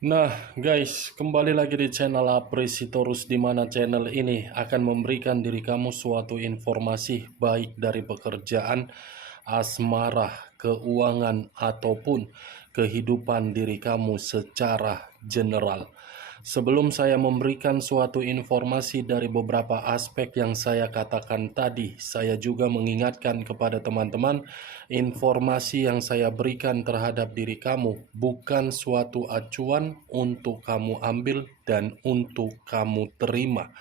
Nah, guys, kembali lagi di channel Apresitorus, di mana channel ini akan memberikan diri kamu suatu informasi baik dari pekerjaan, asmara, keuangan, ataupun kehidupan diri kamu secara general. Sebelum saya memberikan suatu informasi dari beberapa aspek yang saya katakan tadi, saya juga mengingatkan kepada teman-teman, informasi yang saya berikan terhadap diri kamu bukan suatu acuan untuk kamu ambil dan untuk kamu terima.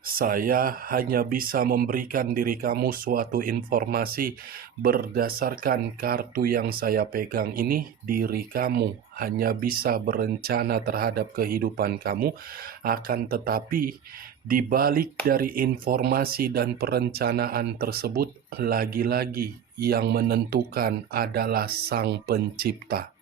Saya hanya bisa memberikan diri kamu suatu informasi berdasarkan kartu yang saya pegang ini. Diri kamu hanya bisa berencana terhadap kehidupan kamu, akan tetapi di balik dari informasi dan perencanaan tersebut, lagi-lagi yang menentukan adalah Sang Pencipta.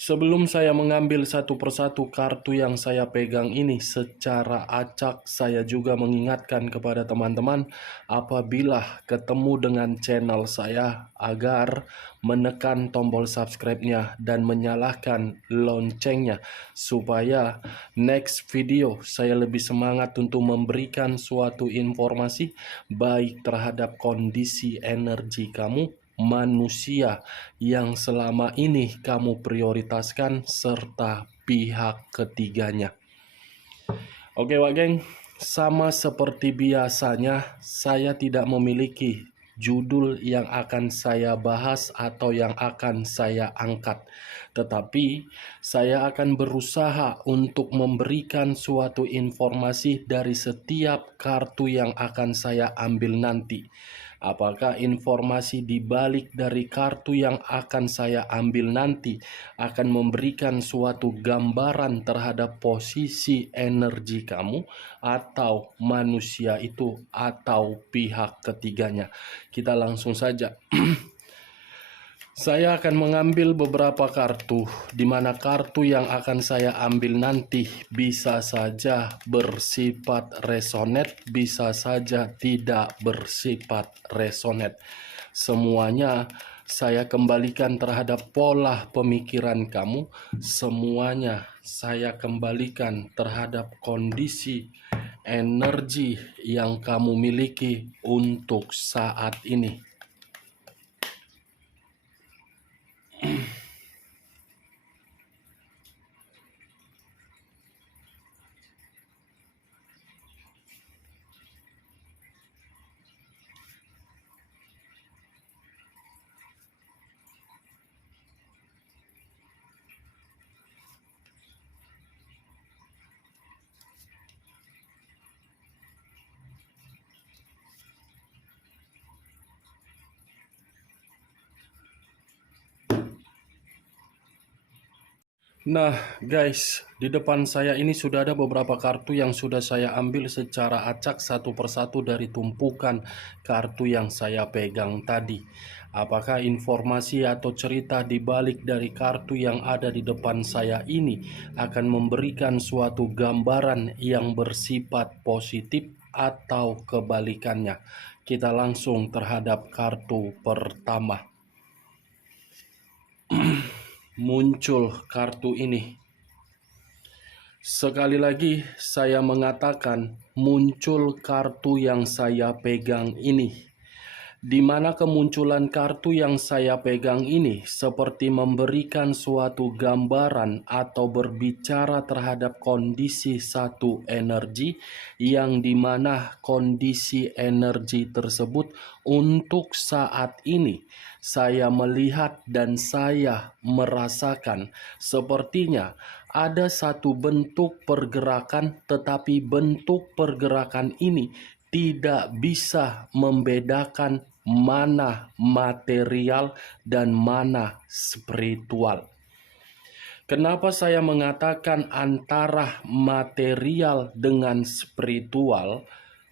Sebelum saya mengambil satu persatu kartu yang saya pegang ini secara acak, saya juga mengingatkan kepada teman-teman apabila ketemu dengan channel saya agar menekan tombol subscribe-nya dan menyalakan loncengnya supaya next video saya lebih semangat untuk memberikan suatu informasi baik terhadap kondisi energi kamu, manusia yang selama ini kamu prioritaskan, serta pihak ketiganya. Oke Wak Geng, sama seperti biasanya, saya tidak memiliki judul yang akan saya bahas atau yang akan saya angkat. Tetapi, saya akan berusaha untuk memberikan suatu informasi dari setiap kartu yang akan saya ambil nanti. Apakah informasi di balik dari kartu yang akan saya ambil nanti akan memberikan suatu gambaran terhadap posisi energi kamu atau manusia itu atau pihak ketiganya? Kita langsung saja. Saya akan mengambil beberapa kartu, di mana kartu yang akan saya ambil nanti bisa saja bersifat resonate, bisa saja tidak bersifat resonate. Semuanya saya kembalikan terhadap pola pemikiran kamu, semuanya saya kembalikan terhadap kondisi energi yang kamu miliki untuk saat ini. Nah guys, di depan saya ini sudah ada beberapa kartu yang sudah saya ambil secara acak satu persatu dari tumpukan kartu yang saya pegang tadi. Apakah informasi atau cerita di balik dari kartu yang ada di depan saya ini akan memberikan suatu gambaran yang bersifat positif atau kebalikannya? Kita langsung terhadap kartu pertama. Muncul kartu ini. Sekali lagi saya mengatakan muncul kartu yang saya pegang ini, di mana kemunculan kartu yang saya pegang ini seperti memberikan suatu gambaran atau berbicara terhadap kondisi satu energi, yang dimana kondisi energi tersebut untuk saat ini saya melihat dan saya merasakan sepertinya ada satu bentuk pergerakan, tetapi bentuk pergerakan ini tidak bisa membedakan mana material dan mana spiritual. Kenapa saya mengatakan antara material dengan spiritual?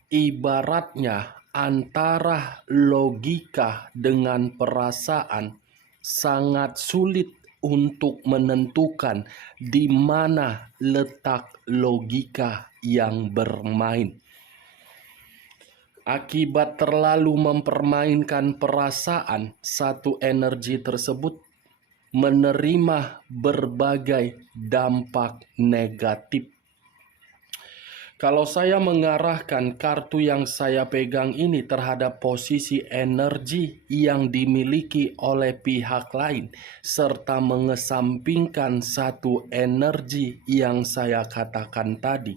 Ibaratnya antara logika dengan perasaan sangat sulit untuk menentukan di mana letak logika yang bermain. Akibat terlalu mempermainkan perasaan, satu energi tersebut menerima berbagai dampak negatif. Kalau saya mengarahkan kartu yang saya pegang ini terhadap posisi energi yang dimiliki oleh pihak lain, serta mengesampingkan satu energi yang saya katakan tadi,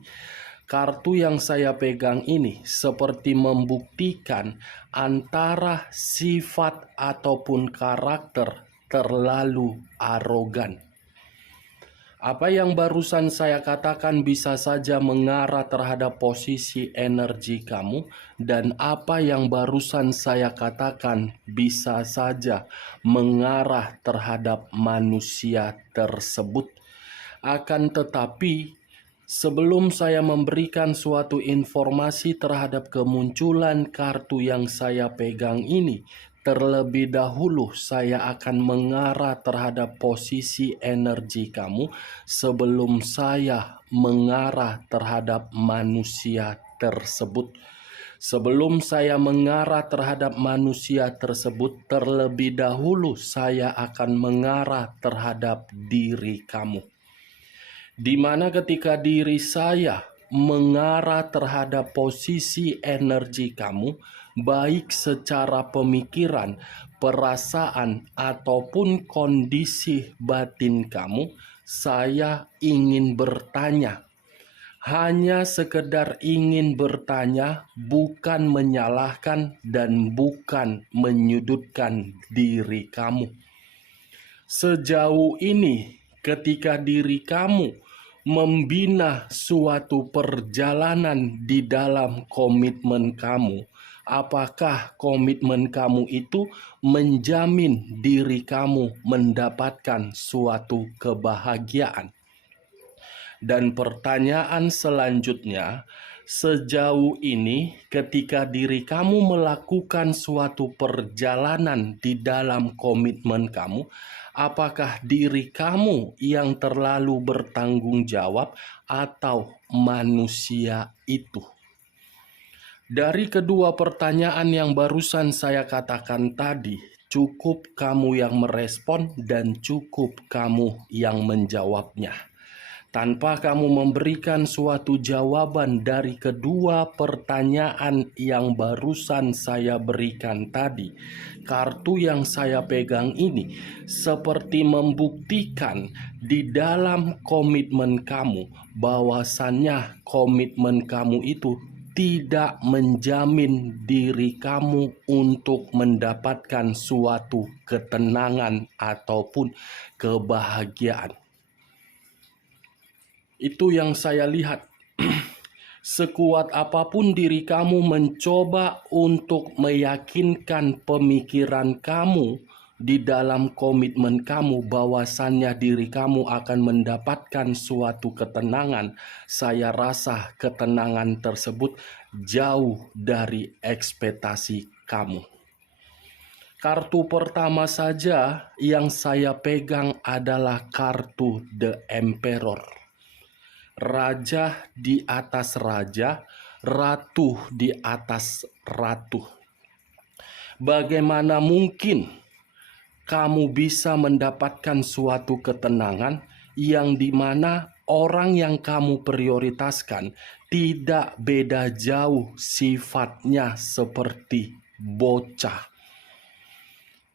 kartu yang saya pegang ini seperti membuktikan antara sifat ataupun karakter terlalu arogan. Apa yang barusan saya katakan bisa saja mengarah terhadap posisi energi kamu, dan apa yang barusan saya katakan bisa saja mengarah terhadap manusia tersebut. Akan tetapi, sebelum saya memberikan suatu informasi terhadap kemunculan kartu yang saya pegang ini, terlebih dahulu saya akan mengarah terhadap posisi energi kamu sebelum saya mengarah terhadap manusia tersebut. Sebelum saya mengarah terhadap manusia tersebut, terlebih dahulu saya akan mengarah terhadap diri kamu. Di mana ketika diri saya mengarah terhadap posisi energi kamu, baik secara pemikiran, perasaan, ataupun kondisi batin kamu, saya ingin bertanya. Hanya sekedar ingin bertanya, bukan menyalahkan dan bukan menyudutkan diri kamu. Sejauh ini, ketika diri kamu membina suatu perjalanan di dalam komitmen kamu, apakah komitmen kamu itu menjamin diri kamu mendapatkan suatu kebahagiaan? Dan pertanyaan selanjutnya, sejauh ini ketika diri kamu melakukan suatu perjalanan di dalam komitmen kamu, apakah diri kamu yang terlalu bertanggung jawab atau manusia itu? Dari kedua pertanyaan yang barusan saya katakan tadi, cukup kamu yang merespon dan cukup kamu yang menjawabnya. Tanpa kamu memberikan suatu jawaban dari kedua pertanyaan yang barusan saya berikan tadi, kartu yang saya pegang ini seperti membuktikan di dalam komitmen kamu bahwasannya komitmen kamu itu tidak menjamin diri kamu untuk mendapatkan suatu ketenangan ataupun kebahagiaan. Itu yang saya lihat. Sekuat apapun diri kamu mencoba untuk meyakinkan pemikiran kamu di dalam komitmen kamu bahwasannya diri kamu akan mendapatkan suatu ketenangan, saya rasa ketenangan tersebut jauh dari ekspektasi kamu. Kartu pertama saja yang saya pegang adalah kartu The Emperor. Raja di atas raja, ratu di atas ratu. Bagaimana mungkin kamu bisa mendapatkan suatu ketenangan yang dimana orang yang kamu prioritaskan tidak beda jauh sifatnya seperti bocah.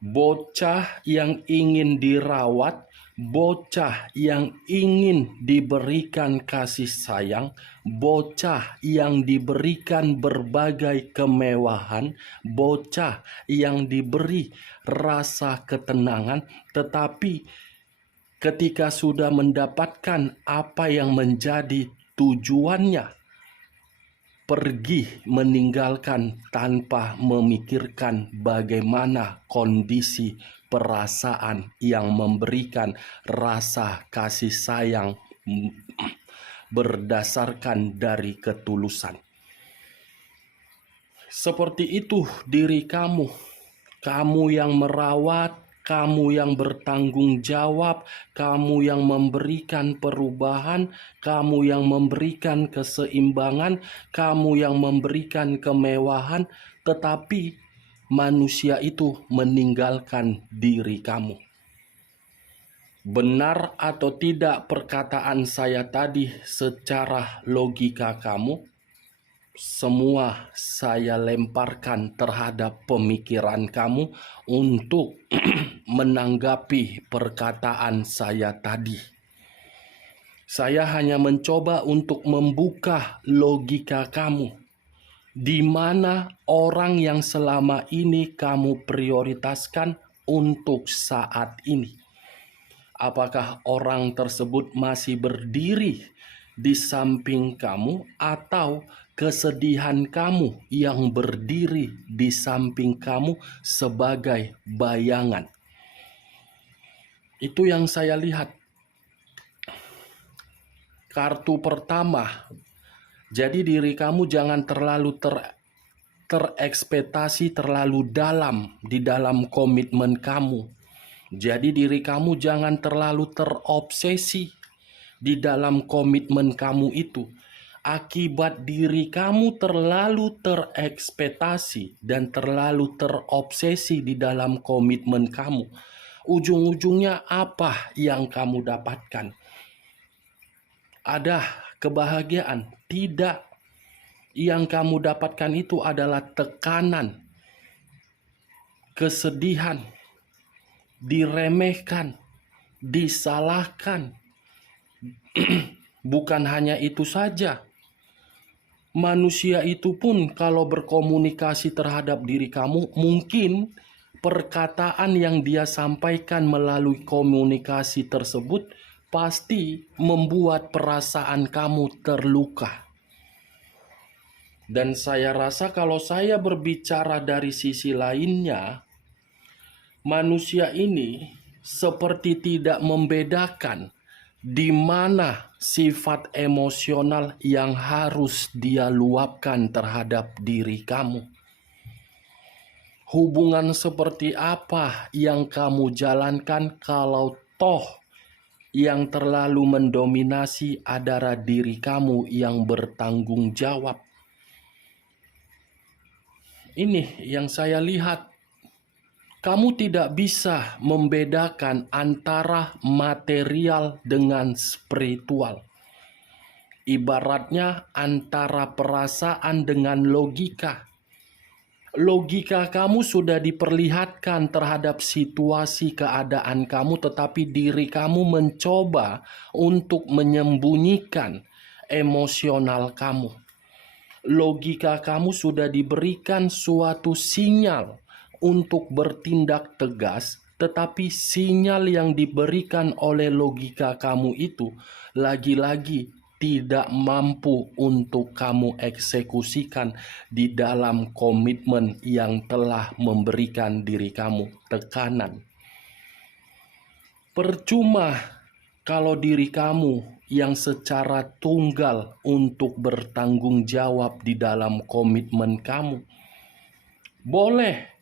Bocah yang ingin dirawat, bocah yang ingin diberikan kasih sayang, bocah yang diberikan berbagai kemewahan, bocah yang diberi rasa ketenangan, tetapi ketika sudah mendapatkan apa yang menjadi tujuannya, pergi meninggalkan tanpa memikirkan bagaimana kondisi perasaan yang memberikan rasa kasih sayang berdasarkan dari ketulusan. Seperti itu diri kamu, kamu yang merawat, kamu yang bertanggung jawab, kamu yang memberikan perubahan, kamu yang memberikan keseimbangan, kamu yang memberikan kemewahan, tetapi manusia itu meninggalkan diri kamu. Benar atau tidak perkataan saya tadi secara logika kamu? Semua saya lemparkan terhadap pemikiran kamu untuk menanggapi perkataan saya tadi. Saya hanya mencoba untuk membuka logika kamu, di mana orang yang selama ini kamu prioritaskan untuk saat ini. Apakah orang tersebut masih berdiri di samping kamu atau kesedihan kamu yang berdiri di samping kamu sebagai bayangan? Itu yang saya lihat. Kartu pertama, jadi diri kamu jangan terlalu terekspektasi terlalu dalam di dalam komitmen kamu. Jadi diri kamu jangan terlalu terobsesi di dalam komitmen kamu itu. Akibat diri kamu terlalu terekspektasi dan terlalu terobsesi di dalam komitmen kamu, ujung-ujungnya apa yang kamu dapatkan? Ada kebahagiaan? Tidak. Yang kamu dapatkan itu adalah tekanan, kesedihan, diremehkan, disalahkan. Bukan hanya itu saja, manusia itu pun kalau berkomunikasi terhadap diri kamu, mungkin perkataan yang dia sampaikan melalui komunikasi tersebut pasti membuat perasaan kamu terluka. Dan saya rasa kalau saya berbicara dari sisi lainnya, manusia ini seperti tidak membedakan di mana sifat emosional yang harus dia luapkan terhadap diri kamu. Hubungan seperti apa yang kamu jalankan kalau toh yang terlalu mendominasi adalah diri kamu yang bertanggung jawab? Ini yang saya lihat. Kamu tidak bisa membedakan antara material dengan spiritual. Ibaratnya antara perasaan dengan logika. Logika kamu sudah diperlihatkan terhadap situasi keadaan kamu, tetapi diri kamu mencoba untuk menyembunyikan emosional kamu. Logika kamu sudah diberikan suatu sinyal untuk bertindak tegas, tetapi sinyal yang diberikan oleh logika kamu itu lagi-lagi tidak mampu untuk kamu eksekusikan di dalam komitmen yang telah memberikan diri kamu tekanan. Percuma kalau diri kamu yang secara tunggal untuk bertanggung jawab di dalam komitmen kamu. Boleh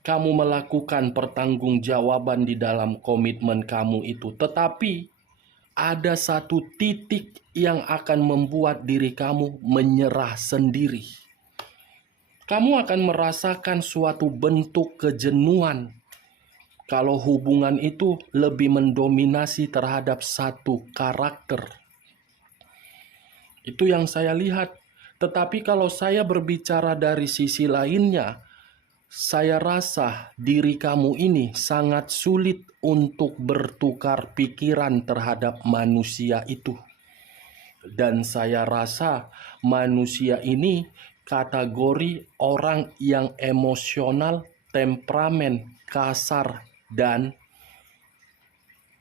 kamu melakukan pertanggungjawaban di dalam komitmen kamu itu, tetapi ada satu titik yang akan membuat diri kamu menyerah sendiri. Kamu akan merasakan suatu bentuk kejenuhan kalau hubungan itu lebih mendominasi terhadap satu karakter. Itu yang saya lihat. Tetapi kalau saya berbicara dari sisi lainnya, saya rasa diri kamu ini sangat sulit untuk bertukar pikiran terhadap manusia itu. Dan saya rasa manusia ini kategori orang yang emosional, temperamen, kasar, dan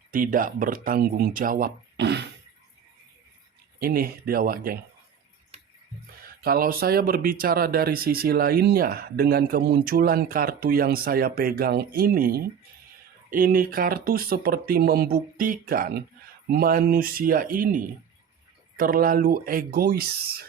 tidak bertanggung jawab. Ini dia, Wak Geng. Kalau saya berbicara dari sisi lainnya, dengan kemunculan kartu yang saya pegang ini kartu seperti membuktikan manusia ini terlalu egois,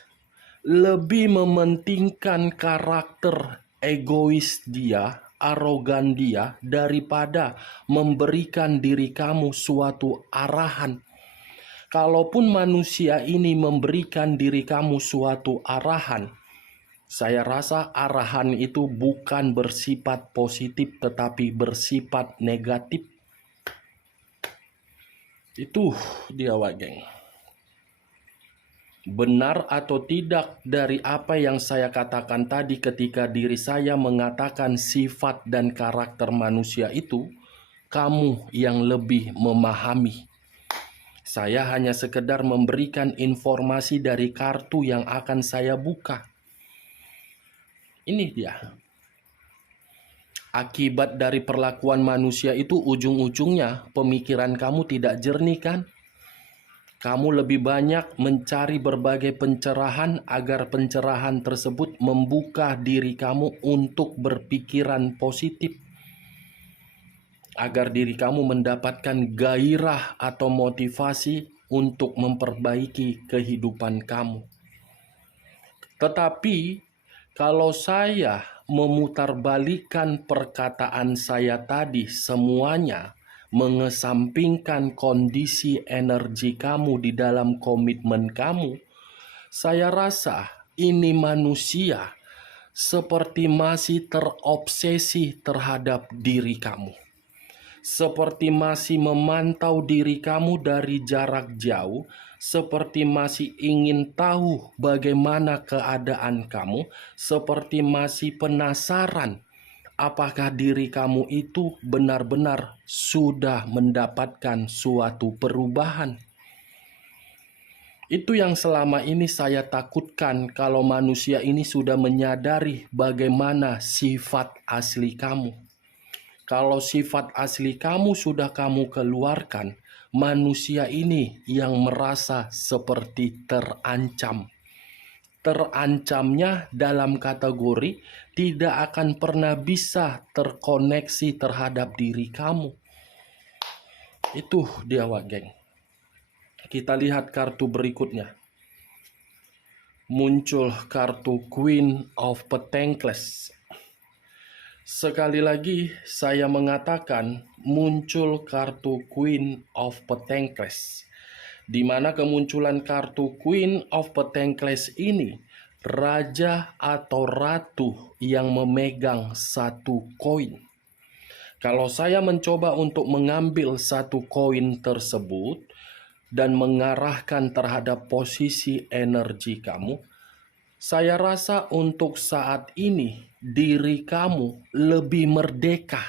lebih mementingkan karakter egois dia, arogan dia, daripada memberikan diri kamu suatu arahan. Kalaupun manusia ini memberikan diri kamu suatu arahan, saya rasa arahan itu bukan bersifat positif tetapi bersifat negatif. Itu dia geng. Benar atau tidak dari apa yang saya katakan tadi ketika diri saya mengatakan sifat dan karakter manusia itu, kamu yang lebih memahami. Saya hanya sekedar memberikan informasi dari kartu yang akan saya buka. Ini dia. Akibat dari perlakuan manusia itu ujung-ujungnya pemikiran kamu tidak jernih kan? Kamu lebih banyak mencari berbagai pencerahan agar pencerahan tersebut membuka diri kamu untuk berpikiran positif. Agar diri kamu mendapatkan gairah atau motivasi untuk memperbaiki kehidupan kamu. Tetapi kalau saya memutarbalikkan perkataan saya tadi semuanya, mengesampingkan kondisi energi kamu di dalam komitmen kamu, saya rasa ini manusia seperti masih terobsesi terhadap diri kamu. Seperti masih memantau diri kamu dari jarak jauh, seperti masih ingin tahu bagaimana keadaan kamu, seperti masih penasaran apakah diri kamu itu benar-benar sudah mendapatkan suatu perubahan. Itu yang selama ini saya takutkan kalau manusia ini sudah menyadari bagaimana sifat asli kamu. Kalau sifat asli kamu sudah kamu keluarkan, manusia ini yang merasa seperti terancam. Terancamnya dalam kategori tidak akan pernah bisa terkoneksi terhadap diri kamu. Itu dia geng. Kita lihat kartu berikutnya. Muncul kartu Queen of Pentacles. Sekali lagi saya mengatakan muncul kartu Queen of Pentacles, di mana kemunculan kartu Queen of Pentacles ini raja atau ratu yang memegang satu koin. Kalau saya mencoba untuk mengambil satu koin tersebut dan mengarahkan terhadap posisi energi kamu, saya rasa untuk saat ini diri kamu lebih merdeka.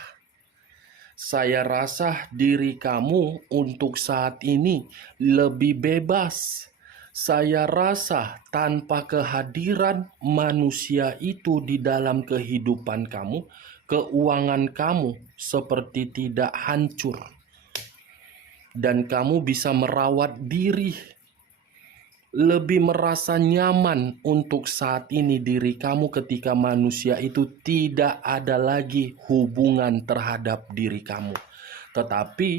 Saya rasa diri kamu untuk saat ini lebih bebas. Saya rasa tanpa kehadiran manusia itu di dalam kehidupan kamu, keuangan kamu seperti tidak hancur. Dan kamu bisa merawat diri, lebih merasa nyaman untuk saat ini diri kamu ketika manusia itu tidak ada lagi hubungan terhadap diri kamu. Tetapi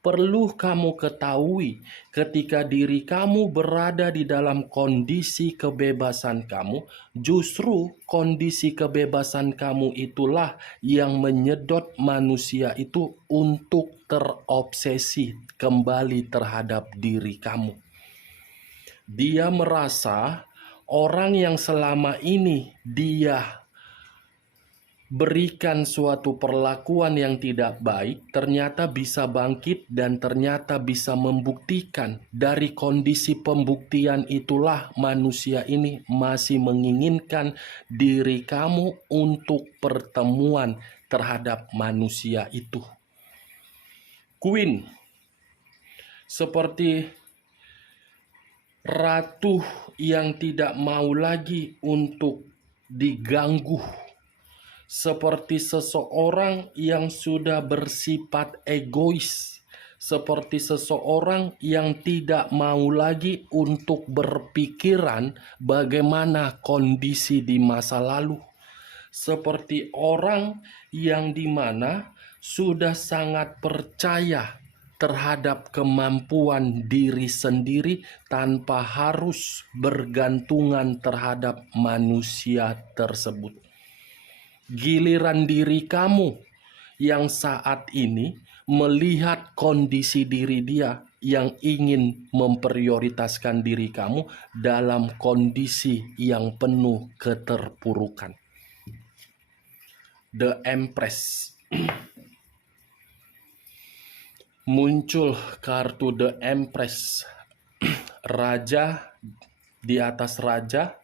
perlu kamu ketahui ketika diri kamu berada di dalam kondisi kebebasan kamu, justru kondisi kebebasan kamu itulah yang menyedot manusia itu untuk terobsesi kembali terhadap diri kamu. Dia merasa orang yang selama ini dia berikan suatu perlakuan yang tidak baik ternyata bisa bangkit dan ternyata bisa membuktikan. Dari kondisi pembuktian itulah manusia ini masih menginginkan diri kamu untuk pertemuan terhadap manusia itu. Queen seperti ratu yang tidak mau lagi untuk diganggu, seperti seseorang yang sudah bersifat egois, seperti seseorang yang tidak mau lagi untuk berpikiran bagaimana kondisi di masa lalu, seperti orang yang dimana sudah sangat percaya terhadap kemampuan diri sendiri tanpa harus bergantungan terhadap manusia tersebut. Giliran diri kamu yang saat ini melihat kondisi diri dia yang ingin memprioritaskan diri kamu dalam kondisi yang penuh keterpurukan. The Empress. muncul kartu The Empress. Raja di atas raja,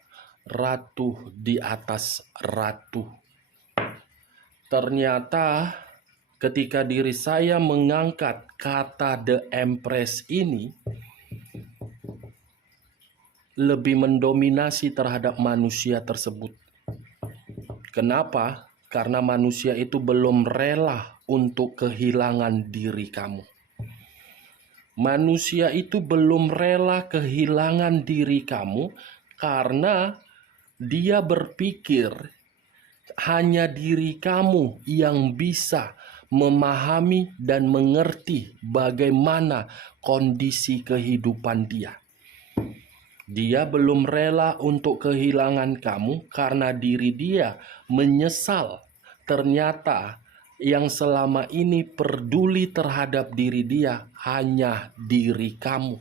ratu di atas ratu. Ternyata ketika diri saya mengangkat kata The Empress ini, lebih mendominasi terhadap manusia tersebut. Kenapa? Karena manusia itu belum rela untuk kehilangan diri kamu. Manusia itu belum rela kehilangan diri kamu karena dia berpikir hanya diri kamu yang bisa memahami dan mengerti bagaimana kondisi kehidupan dia. Dia belum rela untuk kehilangan kamu karena diri dia menyesal. Ternyata yang selama ini peduli terhadap diri dia hanya diri kamu.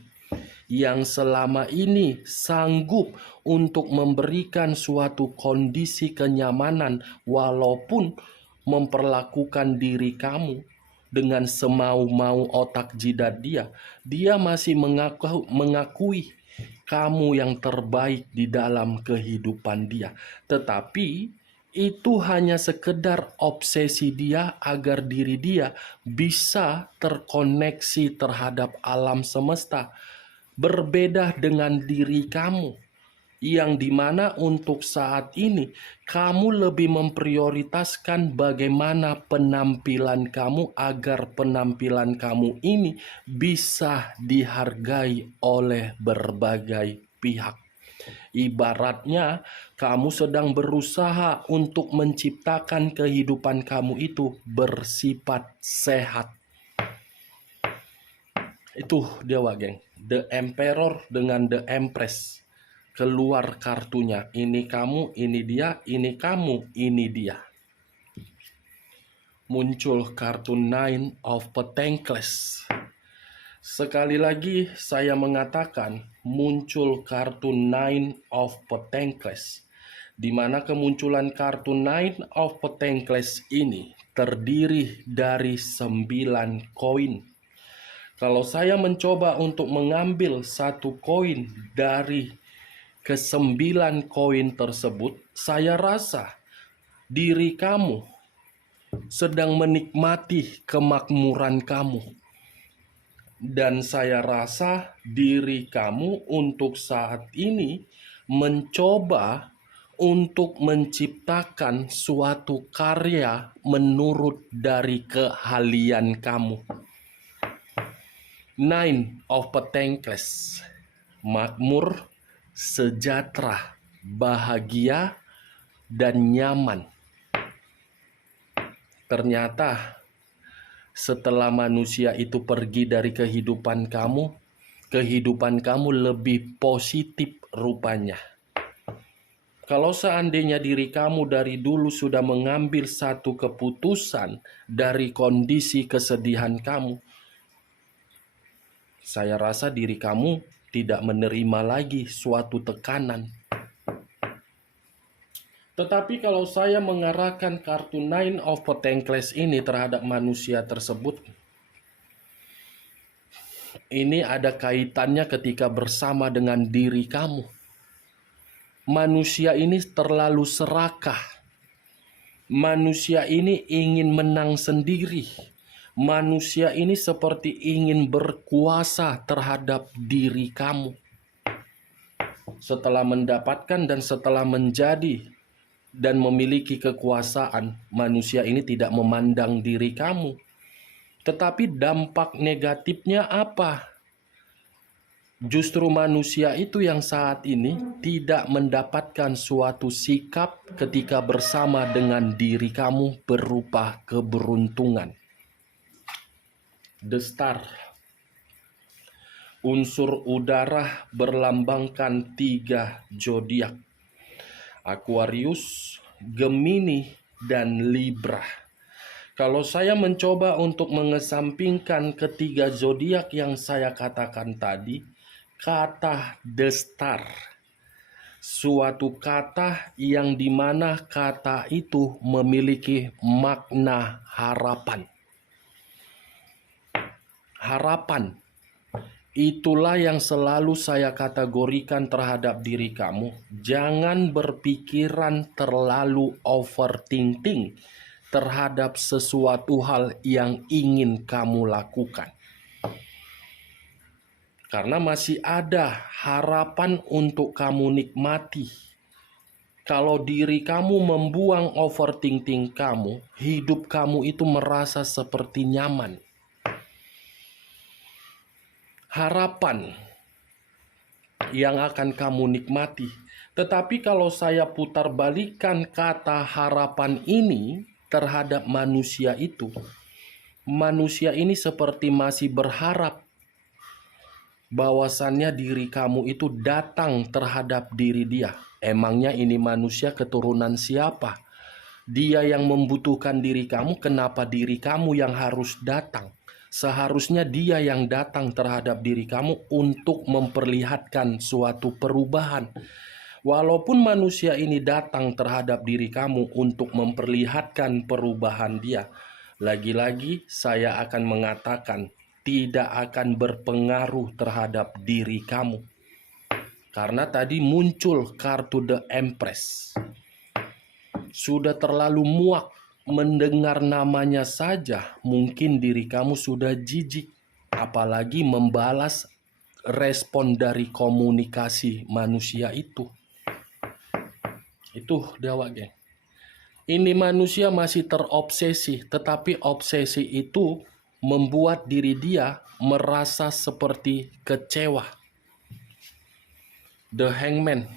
Yang selama ini sanggup untuk memberikan suatu kondisi kenyamanan walaupun memperlakukan diri kamu dengan semau-mau otak jidat dia. Dia masih mengakui kamu yang terbaik di dalam kehidupan dia. Tetapi itu hanya sekedar obsesi dia agar diri dia bisa terkoneksi terhadap alam semesta. Berbeda dengan diri kamu, yang dimana untuk saat ini kamu lebih memprioritaskan bagaimana penampilan kamu agar penampilan kamu ini bisa dihargai oleh berbagai pihak. Ibaratnya kamu sedang berusaha untuk menciptakan kehidupan kamu itu bersifat sehat. Itu dia geng, The Emperor dengan The Empress. Keluar kartunya, ini kamu, ini dia, ini kamu, ini dia. Muncul kartu Nine of Pentacles. Sekali lagi saya mengatakan muncul kartu Nine of Pentacles, di mana kemunculan kartu Nine of Pentacles ini terdiri dari 9 koin. Kalau saya mencoba untuk mengambil satu koin dari ke-9 koin tersebut, saya rasa diri kamu sedang menikmati kemakmuran kamu. Dan saya rasa diri kamu untuk saat ini mencoba untuk menciptakan suatu karya menurut dari keahlian kamu. Nine of Pentacles, makmur, sejahtera, bahagia, dan nyaman. Ternyata setelah manusia itu pergi dari kehidupan kamu lebih positif rupanya. Kalau seandainya diri kamu dari dulu sudah mengambil satu keputusan dari kondisi kesedihan kamu, saya rasa diri kamu tidak menerima lagi suatu tekanan. Tetapi kalau saya mengarahkan kartu Nine of Pentacles ini terhadap manusia tersebut, ini ada kaitannya ketika bersama dengan diri kamu. Manusia ini terlalu serakah. Manusia ini ingin menang sendiri. Manusia ini seperti ingin berkuasa terhadap diri kamu. Setelah mendapatkan dan setelah menjadi dan memiliki kekuasaan, manusia ini tidak memandang diri kamu. Tetapi dampak negatifnya apa? Justru manusia itu yang saat ini tidak mendapatkan suatu sikap ketika bersama dengan diri kamu berupa keberuntungan. The Star. Unsur udara berlambangkan 3 zodiak. Aquarius, Gemini, dan Libra. Kalau saya mencoba untuk mengesampingkan ketiga zodiak yang saya katakan tadi, kata The Star, suatu kata yang dimana kata itu memiliki makna harapan. harapan. Itulah yang selalu saya kategorikan terhadap diri kamu. Jangan berpikiran terlalu overthinking terhadap sesuatu hal yang ingin kamu lakukan. Karena masih ada harapan untuk kamu nikmati. Kalau diri kamu membuang overthinking kamu, hidup kamu itu merasa seperti nyaman. Harapan yang akan kamu nikmati. Tetapi kalau saya putar balikan kata harapan ini terhadap manusia itu, manusia ini seperti masih berharap bahwasannya diri kamu itu datang terhadap diri dia. Emangnya ini manusia keturunan siapa? Dia yang membutuhkan diri kamu, kenapa diri kamu yang harus datang? Seharusnya dia yang datang terhadap diri kamu untuk memperlihatkan suatu perubahan. Walaupun manusia ini datang terhadap diri kamu untuk memperlihatkan perubahan dia, lagi-lagi saya akan mengatakan tidak akan berpengaruh terhadap diri kamu. Karena tadi muncul kartu The Empress. Sudah terlalu muak mendengar namanya saja, mungkin diri kamu sudah jijik. Apalagi membalas respon dari komunikasi manusia itu. Itu Dewa geng. Ini manusia masih terobsesi, tetapi obsesi itu membuat diri dia merasa seperti kecewa. The Hangman.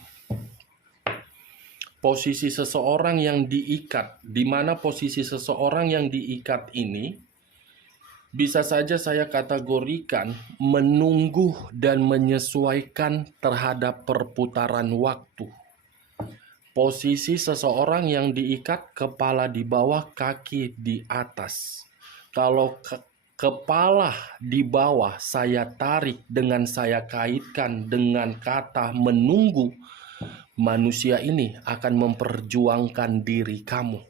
Posisi seseorang yang diikat, di mana posisi seseorang yang diikat ini bisa saja saya kategorikan menunggu dan menyesuaikan terhadap perputaran waktu. Posisi seseorang yang diikat, kepala di bawah, kaki di atas. Kalau kepala di bawah saya tarik dengan saya kaitkan dengan kata menunggu, manusia ini akan memperjuangkan diri kamu.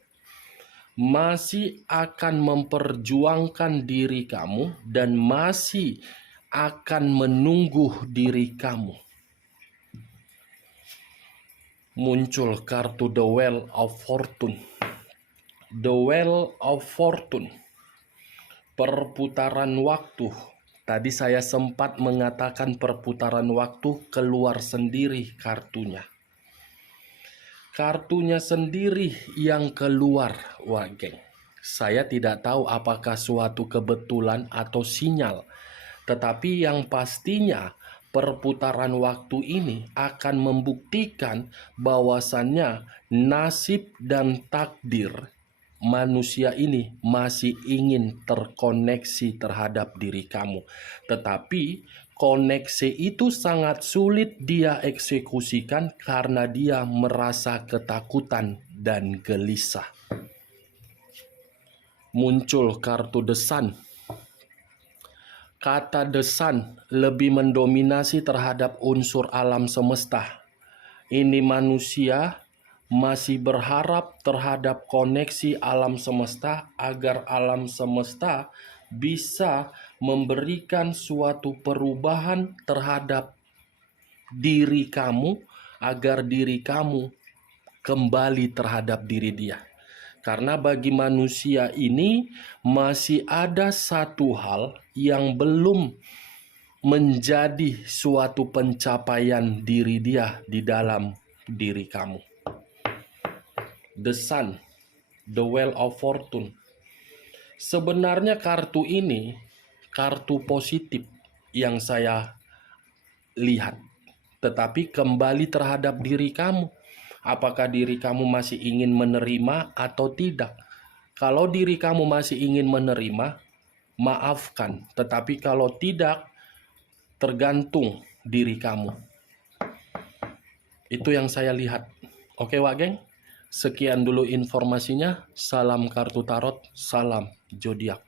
Masih akan memperjuangkan diri kamu dan masih akan menunggu diri kamu. Muncul kartu The Wheel of Fortune. The Wheel of Fortune. Perputaran waktu. Tadi saya sempat mengatakan perputaran waktu, keluar sendiri kartunya. Kartunya sendiri yang keluar, wah geng. Saya tidak tahu apakah suatu kebetulan atau sinyal. Tetapi yang pastinya perputaran waktu ini akan membuktikan bahwasannya nasib dan takdir manusia ini masih ingin terkoneksi terhadap diri kamu. Tetapi koneksi itu sangat sulit dia eksekusikan karena dia merasa ketakutan dan gelisah. Muncul kartu The Sun. Kata The Sun lebih mendominasi terhadap unsur alam semesta. Ini manusia masih berharap terhadap koneksi alam semesta agar alam semesta bisa memberikan suatu perubahan terhadap diri kamu agar diri kamu kembali terhadap diri dia. Karena bagi manusia ini masih ada satu hal yang belum menjadi suatu pencapaian diri dia di dalam diri kamu. The Sun, The Wheel of Fortune. Sebenarnya kartu ini kartu positif yang saya lihat. Tetapi kembali terhadap diri kamu. Apakah diri kamu masih ingin menerima atau tidak? Kalau diri kamu masih ingin menerima, maafkan. Tetapi kalau tidak, tergantung diri kamu. Itu yang saya lihat. Oke Wak Geng? Sekian dulu informasinya. Salam kartu tarot, salam zodiak.